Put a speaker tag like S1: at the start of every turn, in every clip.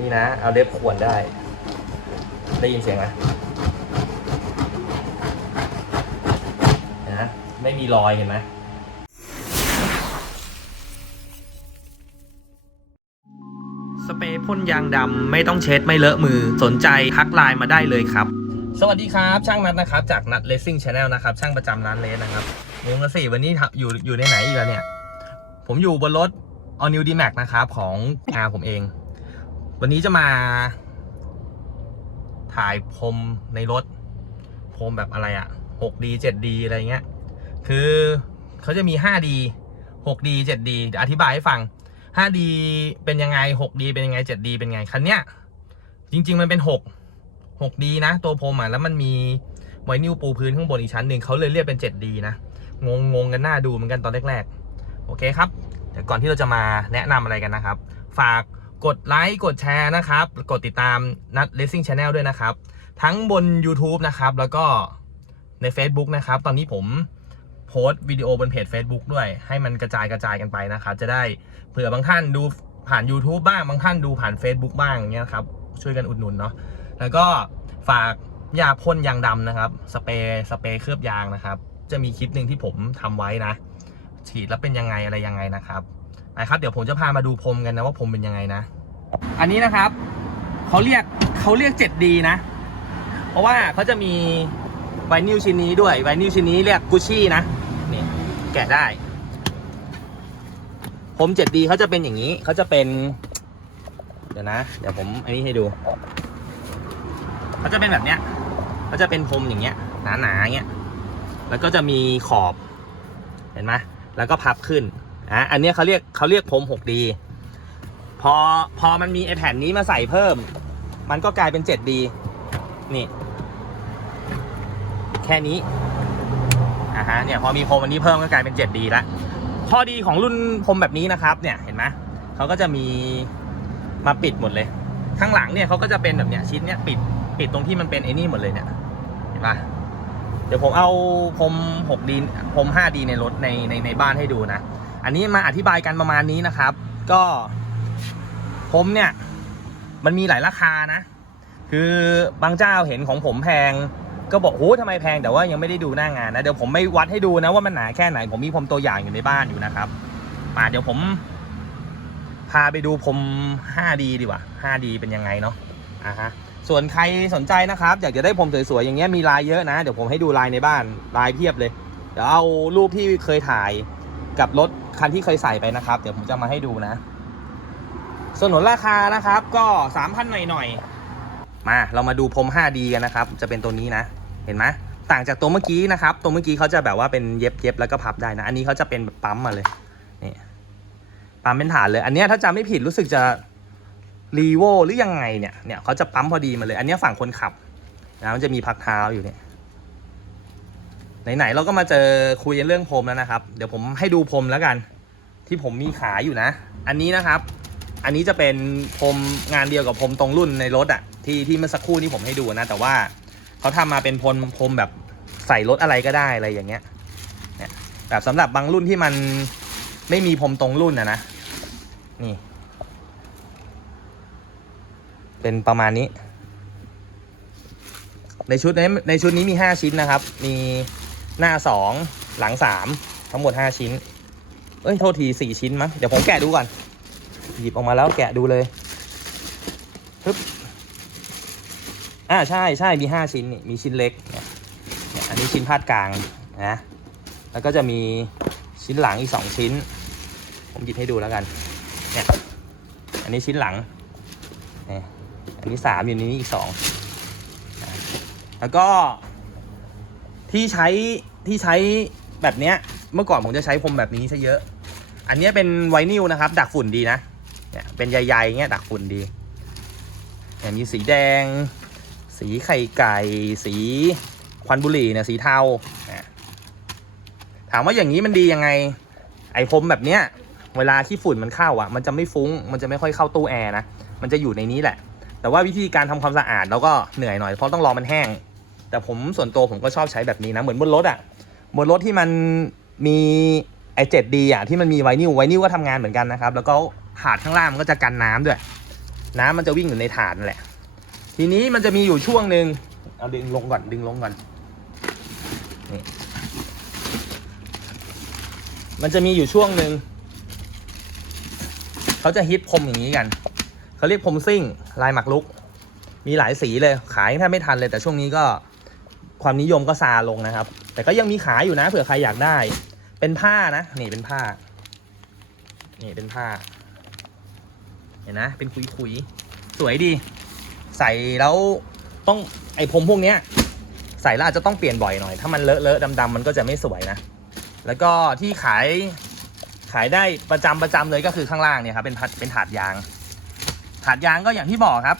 S1: นี่นะ เอาเล็บขวนได้ ได้ยินเสียงไหมเห็นไหมไม่มีรอยเห็นไหมสเปรย์พ่นยางดำไม่ต้องเช็ดไม่เลอะมือสนใจทักไลน์มาได้เลยครับ สวัสดีครับช่างนัดนะครับจากนัดเลสซิ่งชาแนลนะครับช่างประจำร้านเลสนะครับงงละสิวันนี้ทำอยู่อยู่ในไหนอีกแล้วเนี่ย ผมอยู่บนรถ All New D Max นะครับ ของอาผมเอง วันนี้จะมา ถ่ายพรมในรถพรมแบบอะไรอะ 6D 7D อะไรเงี้ย คือเขาจะมี 5D 6D 7D เดี๋ยวอธิบายให้ฟัง 5D เป็นยังไง 6D เป็นยังไง 7D เป็นไง คันเนี้ย จริง ๆ มันเป็น 6 6D นะ ตัวพรมอะ แล้วมันมีไวนิลปูพื้นข้างบนอีกชั้นหนึ่งเขาเลยเรียกเป็น 7D นะ งงงงกันหน้าดูเหมือนกันตอนแรกๆ โอเคครับเดี๋ยวก่อนที่เราจะมาแนะนำอะไรกันนะครับ ฝาก กดไลค์กดแชร์นะครับ กดติดตามนัด Racing Channel ด้วยนะครับ ทั้งบน YouTube นะครับ แล้วก็ใน Facebook นะครับ ตอนนี้ผมโพสต์วิดีโอบนเพจ Facebook ด้วย ให้มันกระจายกระจายกันไปนะครับ จะได้เผื่อบางท่านดูผ่าน YouTube บ้างบางท่านดูผ่าน Facebook บ้างอย่างเงี้ยครับ ช่วยกันอุดหนุนเนาะแล้วก็ฝากยาพ่นยางดำนะครับ สเปรย์สเปรย์เคลือบยางนะครับ จะมีคลิปหนึ่งที่ผมทำไว้นะ ฉีดแล้วเป็นยังไงอะไรยังไงนะครับ ไปครับ เดี๋ยวผมจะพามาดูพรมกันนะว่าพรมเป็นยังไงนะ อันนี้นะครับเขาเรียกเขาเรียก 7D นะ เพราะว่าเขาจะมีไวนิลชิ้นนี้ด้วยไวนิลชิ้นนี้เรียกกุชชี่นะนี่แกะได้พรม 7D เขาจะเป็นอย่างนี้เขาจะเป็น เดี๋ยวนะ เดี๋ยวผมอันนี้ให้ดูเขาจะเป็นแบบเนี้ยเขาจะเป็นพรมอย่างเงี้ยหนาๆเงี้ยแล้วก็จะมีขอบเห็นไหมแล้วก็พับขึ้น อะอันนี้เขาเรียกเขาเรียกพรม 6D พอพอมันมีไอแผ่นนี้มาใส่เพิ่ม มันก็กลายเป็น 7D นี่ แค่นี้อ่าฮะเนี่ยพอมีพรมอันนี้เพิ่มก็กลายเป็น 7D ละข้อดีของรุ่นพรมแบบนี้นะครับ เนี่ยเห็นไหมเขาก็จะมีมาปิดหมดเลย ข้างหลังเนี่ยเขาก็จะเป็นแบบเนี้ยชิ้นเนี้ยปิดปิดตรงที่มันเป็นไอ้นี่หมดเลยเนี่ยเห็นปะเดี๋ยวผมเอาพรม 6D พรม 5D ในรถในในในบ้านให้ดูนะ อันนี้มาอธิบายกันประมาณนี้นะครับ ก็ผมเนี่ยมันมีหลายราคานะ คือบางเจ้าเห็นของผมแพง ก็บอกโอ้ทำไมแพงแต่ว่ายังไม่ได้ดูหน้างานนะเดี๋ยวผมไม่วัดให้ดูนะว่ามันหนาแค่ไหน ผมมีพรมตัวอย่างอยู่ในบ้านอยู่นะครับมาเดี๋ยวผม พาไปดูพรม 5D ดีกว่า 5D เป็นยังไงเนาะอ่าฮะส่วนใครสนใจนะครับ อยากจะได้พรมสวยๆอย่างเงี้ยมีลายเยอะนะ เดี๋ยวผมให้ดูลายในบ้านลายเพียบเลย เดี๋ยวเอารูปที่เคยถ่าย กับรถคันที่เคยใส่ไปนะครับ เดี๋ยวผมจะมาให้ดูนะส่วนหนุนราคานะครับก็สามพันหน่อยๆมาเรามาดูพรม 5D กันนะครับ จะเป็นตัวนี้นะ เห็นไหมต่างจากตัวเมื่อกี้นะครับ ตัวเมื่อกี้เขาจะแบบว่าเป็นเย็บเย็บแล้วก็พับได้นะ อันนี้เขาจะเป็นปั๊มมาเลยนี่ปั๊มเป็นฐานเลย อันนี้ถ้าจำไม่ผิดรู้สึกจะรีโวหรือยังไงเนี่ยเนี่ยเขาจะปั๊มพอดีมาเลย อันนี้ฝั่งคนขับนะมันจะมีพักเท้าอยู่เนี่ย ไหนๆเราก็มาเจอคุยกันเรื่องพรมแล้วนะครับ เดี๋ยวผมให้ดูพรมแล้วกัน ที่ผมมีขายอยู่นะ อันนี้นะครับ อันนี้จะเป็นพรมงานเดียวกับพรมตรงรุ่นในรถอะที่ที่เมื่อสักครู่นี้ผมให้ดูนะ แต่ว่าเขาทำมาเป็นพรมพรมแบบใส่รถอะไรก็ได้อะไรอย่างเงี้ยเนี่ยแบบสำหรับบางรุ่นที่มันไม่มีพรมตรงรุ่นนะนะนี่ เป็นประมาณนี้ในชุดนี้ในชุดนี้มี 5 ชิ้นนะครับ มี หน้า2หลัง3ทั้งหมด5ชิ้น เอ้ยโทษที4ชิ้นมั้งเดี๋ยวผมแกะดูก่อน หยิบออกมาแล้วแกะดูเลยปึ๊บอ่าใช่ใช่มี5ชิ้นนี่มีชิ้นเล็กเนี่ยอันนี้ชิ้นพาดกลางนะแล้วก็จะมีชิ้นหลังอีก2ชิ้น ผมหยิบให้ดูแล้วกันเนี่ยอันนี้ชิ้นหลังเนี่ยอันนี้สามอยู่ในนี้อีกสองแล้วก็ที่ใช้ ที่ใช้แบบเนี้ยเมื่อก่อนผมจะใช้พรมแบบนี้ซะเยอะ อันนี้เป็นไวนิลนะครับ ดักฝุ่นดีนะเนี่ยเป็นใยๆเงี้ยดักฝุ่นดีเนี่ยมีสีแดง สีไข่ไก่ สีควันบุหรี่เนี่ยสีเทาถามว่าอย่างนี้มันดียังไง ไอ้พรมแบบเนี้ยเวลาที่ฝุ่นมันเข้าอะ มันจะไม่ฟุ้ง มันจะไม่ค่อยเข้าตู้แอร์นะ มันจะอยู่ในนี้แหละ แต่ว่าวิธีการทำความสะอาดเราก็เหนื่อยหน่อยเพราะต้องรอมันแห้ง แต่ผมส่วนตัวผมก็ชอบใช้แบบนี้นะ เหมือนบนรถอะ่ะบนรถที่มันมีไอเจ็ดดีอะที่มันมีไวนิลไวนิลก็ทำงานเหมือนกันนะครับ แล้วก็หาดข้างล่างมันก็จะกันน้ำด้วย น้ำมันจะวิ่งอยู่ในถาดนั่นแหละ ทีนี้มันจะมีอยู่ช่วงหนึ่งเอาดึงลงก่อนดึงลงก่อนนี่มันจะมีอยู่ช่วงหนึ่งเขาจะฮิตพรมอย่างนี้กันเขาเรียกพรมซิ่งลายหมักลุก มีหลายสีเลยขายแทบไม่ทันเลยแต่ช่วงนี้ก็ ความนิยมก็ซาลงนะครับ แต่ก็ยังมีขายอยู่นะเผื่อใครอยากได้ เป็นผ้านะนี่เป็นผ้า นี่เป็นผ้า เห็นนะ เป็นคุยคุยๆสวยดี ใส่แล้วต้องไอพรมพวกเนี้ย ใส่แล้วอาจจะต้องเปลี่ยนบ่อยหน่อย ถ้ามันเลอะเลอะดำๆมันก็จะไม่สวยนะ แล้วก็ที่ขายขายได้ประจำประจำเลยก็คือข้างล่างเนี่ยครับเป็นถาดเป็นถาดยาง ถาดยางก็อย่างที่บอกครับ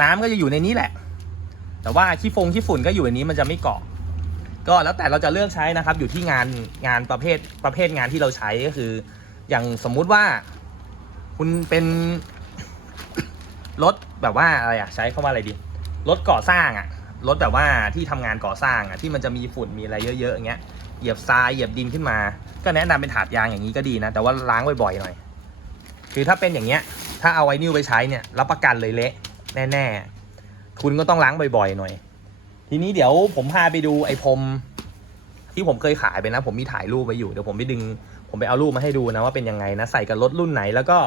S1: น้ำก็จะอยู่ในนี้แหละ แต่ว่าขี้ฟงขี้ฝุ่นก็อยู่ในนี้มันจะไม่เกาะ ก็แล้วแต่เราจะเลือกใช้นะครับ อยู่ที่งานงานประเภทประเภทงานที่เราใช้ก็คือ อย่างสมมุติว่า คุณเป็นรถแบบว่าอะไรอะใช้คาว่าอะไรดีรถก่อสร้างอะรถแบบว่าที่ทำงานก่อสร้างอะที่มันจะมีฝุ่นมีอะไรเยอะๆอย่างเงี้ยเหยียบทรายเหยียบดินขึ้นมา ก็แนะนำเป็นถาดยางอย่างนี้ก็ดีนะ แต่ว่าล้างบ่อยๆหน่อย คือถ้าเป็นอย่างเงี้ย ถ้าเอาไวนิลไปใช้เนี่ยรับประกันเลยเละแน่ๆ คุณก็ต้องล้างบ่อยๆหน่อย ทีนี้เดี๋ยวผมพาไปดูไอ้พรมที่ผมเคยขายไปนะ ผมมีถ่ายรูปไว้อยู่เดี๋ยวผมไปดึง ผมไปเอารูปมาให้ดูนะว่าเป็นยังไงนะใส่กับรถรุ่นไหนแล้วก็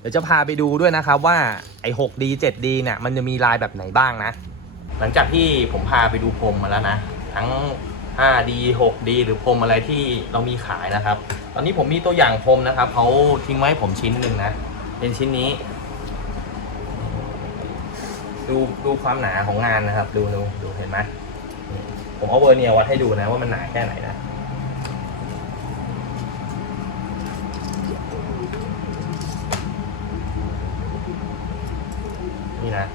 S1: เดี๋ยวจะพาไปดูด้วยนะครับว่าไอ้ 6D 7D เนี่ยมันจะมีลายแบบไหนบ้างนะ หลังจากที่ผมพาไปดูพรมมาแล้วนะ ทั้ง 5D 6D หรือพรมอะไรที่เรามีขายนะครับ ตอนนี้ผมมีตัวอย่างพรมนะครับเขาทิ้งไว้ผมชิ้นหนึ่งนะ เป็นชิ้นนี้ ดูดูความหนาของงานนะครับ ดูดูดูเห็นไหมผมเอาเวอร์เนียวัดให้ดูนะว่ามันหนาแค่ไหนนะนี่นะ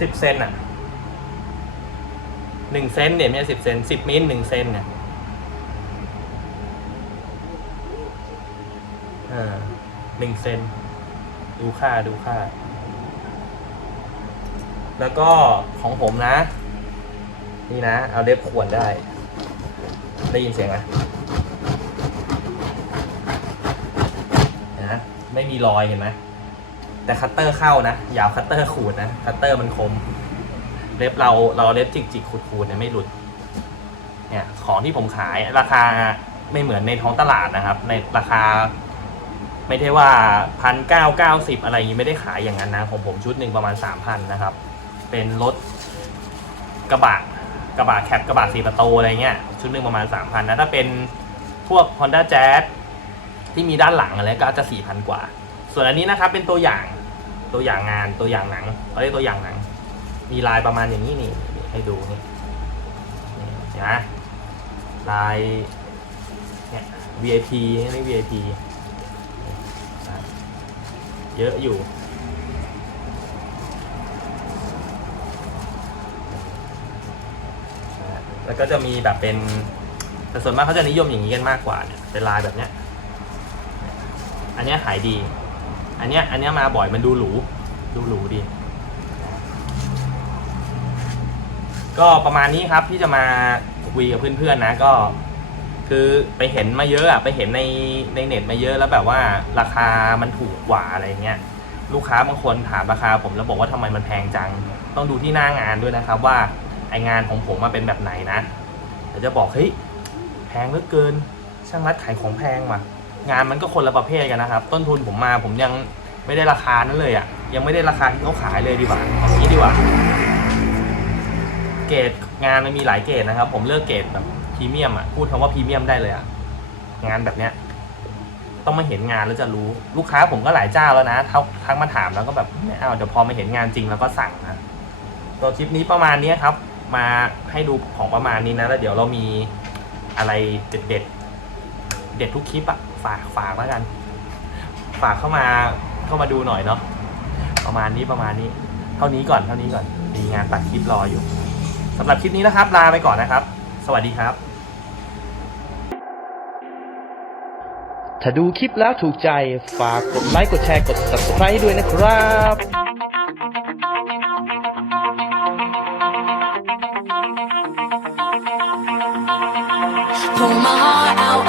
S1: สิบเซนอะหนึ่งเซนเนี่ยไม่ใช่สิบเซนสิบมิลหนึ่งเซนเนี่ยอ่า หนึ่งเซนดูค่าดูค่า แล้วก็ของผมนะ นี่นะ เอาเล็บขวนได้ ได้ยินเสียงไหมนะไม่มีรอยเห็นไหมแต่คัตเตอร์เข้านะยาวคัตเตอร์ขูดนะคัตเตอร์มันคม เล็บเราเราเล็บจิกจิกขูดขูดเนี่ยไม่หลุด เนี่ยของที่ผมขายราคาไม่เหมือนในท้องตลาดนะครับ ในราคา ไม่ใช่ว่าพันเก้าเก้าสิบอะไรอย่างนี้ไม่ได้ขายอย่างนั้นนะของผมชุดหนึ่งประมาณสามพันนะครับ เป็นรถกระบะกระบะแคปกระบะสี่ประตูอะไรเงี้ยชุดหนึ่งประมาณสามพันนะถ้าเป็นพวก Honda Jazz ที่มีด้านหลังอะไรก็จะสี่พันกว่า ส่วนอันนี้นะครับเป็นตัวอย่างตัวอย่างงานตัวอย่างหนังเขาเรียกตัวอย่างหนัง มีลายประมาณอย่างนี้นี่ให้ดูนี่นี่เห็นไหมลายเนี่ย VIP นี่เรียก VIP เยอะอยู่ แล้วก็จะมีแบบเป็นแต่ส่วนมากเขาจะนิยมอย่างนี้กันมากกว่าเนี่ยเป็นลายแบบเนี้ย อันเนี้ยขายดี อันเนี้ยอันเนี้ยมาบ่อยมันดูหรู ดูหรูดี ก็ประมาณนี้ครับที่จะมาคุยกับเพื่อนๆนะก็ คือไปเห็นมาเยอะอะไปเห็นในในเน็ตมาเยอะแล้วแบบว่าราคามันถูกกว่าอะไรเงี้ยลูกค้าบางคนถามราคาผมแล้วบอกว่าทำไมมันแพงจัง ต้องดูที่หน้างานด้วยนะครับว่าไองานของผมมาเป็นแบบไหนนะเดี๋ยวจะบอกเฮ้ยแพงเหลือเกิน ช่างรัดขายของแพงว่ะ งานมันก็คนละประเภทกันนะครับ ต้นทุนผมมาผมยังไม่ได้ราคานั้นเลยอะ่ะ ยังไม่ได้ราคาที่เขาขายเลยดีกว่าเอางี้ดีกว่า เกรดงานมันมีหลายเกรดนะครับ ผมเลือกเกรดแบบ พรีเมียมอะพูดคำว่าพรีเมียมได้เลยอะงานแบบเนี้ย ต้องมาเห็นงานแล้วจะรู้ลูกค้าผมก็หลายเจ้าแล้วนะทักทักมาถามแล้วก็แบบไม่เอาเดี๋ยวพอมาเห็นงานจริงแล้วก็สั่งนะตัวคลิปนี้ประมาณนี้ครับ มาให้ดูของประมาณนี้นะแล้วเดี๋ยวเรามีอะไรเด็ดเด็ดเด็ดทุกคลิปอะฝากฝากแล้วกัน ฝากเข้ามาเข้ามาดูหน่อยเนาะประมาณนี้ประมาณนี้ เท่านี้ก่อนเท่านี้ก่อนมีงานตัดคลิปรออยู่สำหรับคลิปนี้นะครับ ลาไปก่อนนะครับ สวัสดีครับ ถ้าดูคลิปแล้วถูกใจฝากกดไลค์กดแชร์กด subscribe ด้วยนะครับ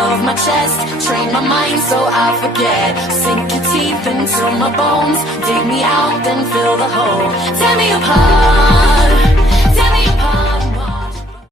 S2: of my chest. Train my mind so I forget. Sink your teeth into my bones. Dig me out, then fill the hole. Tear me apart.